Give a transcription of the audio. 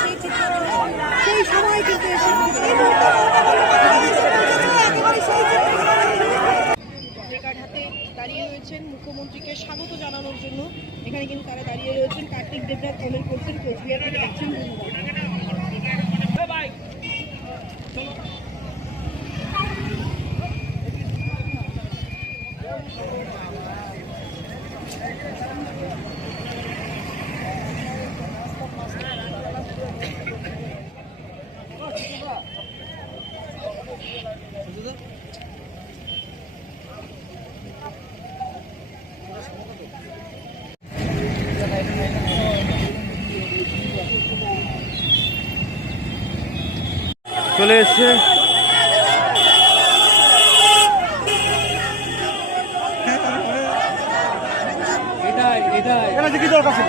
সেই চিত্রগুলো সেই সময় কিন্তু প্লেকার্ড হাতে দাঁড়িয়ে রয়েছেন মুখ্যমন্ত্রীকে স্বাগত জানানোর জন্য। এখানে কিন্তু তারা দাঁড়িয়ে রয়েছেন। কার্তিক দেবনাথ কমেন্ট করছেন, কোচবিহার থেকে দেখছেন। চলে এসছে কি দরকার ছিল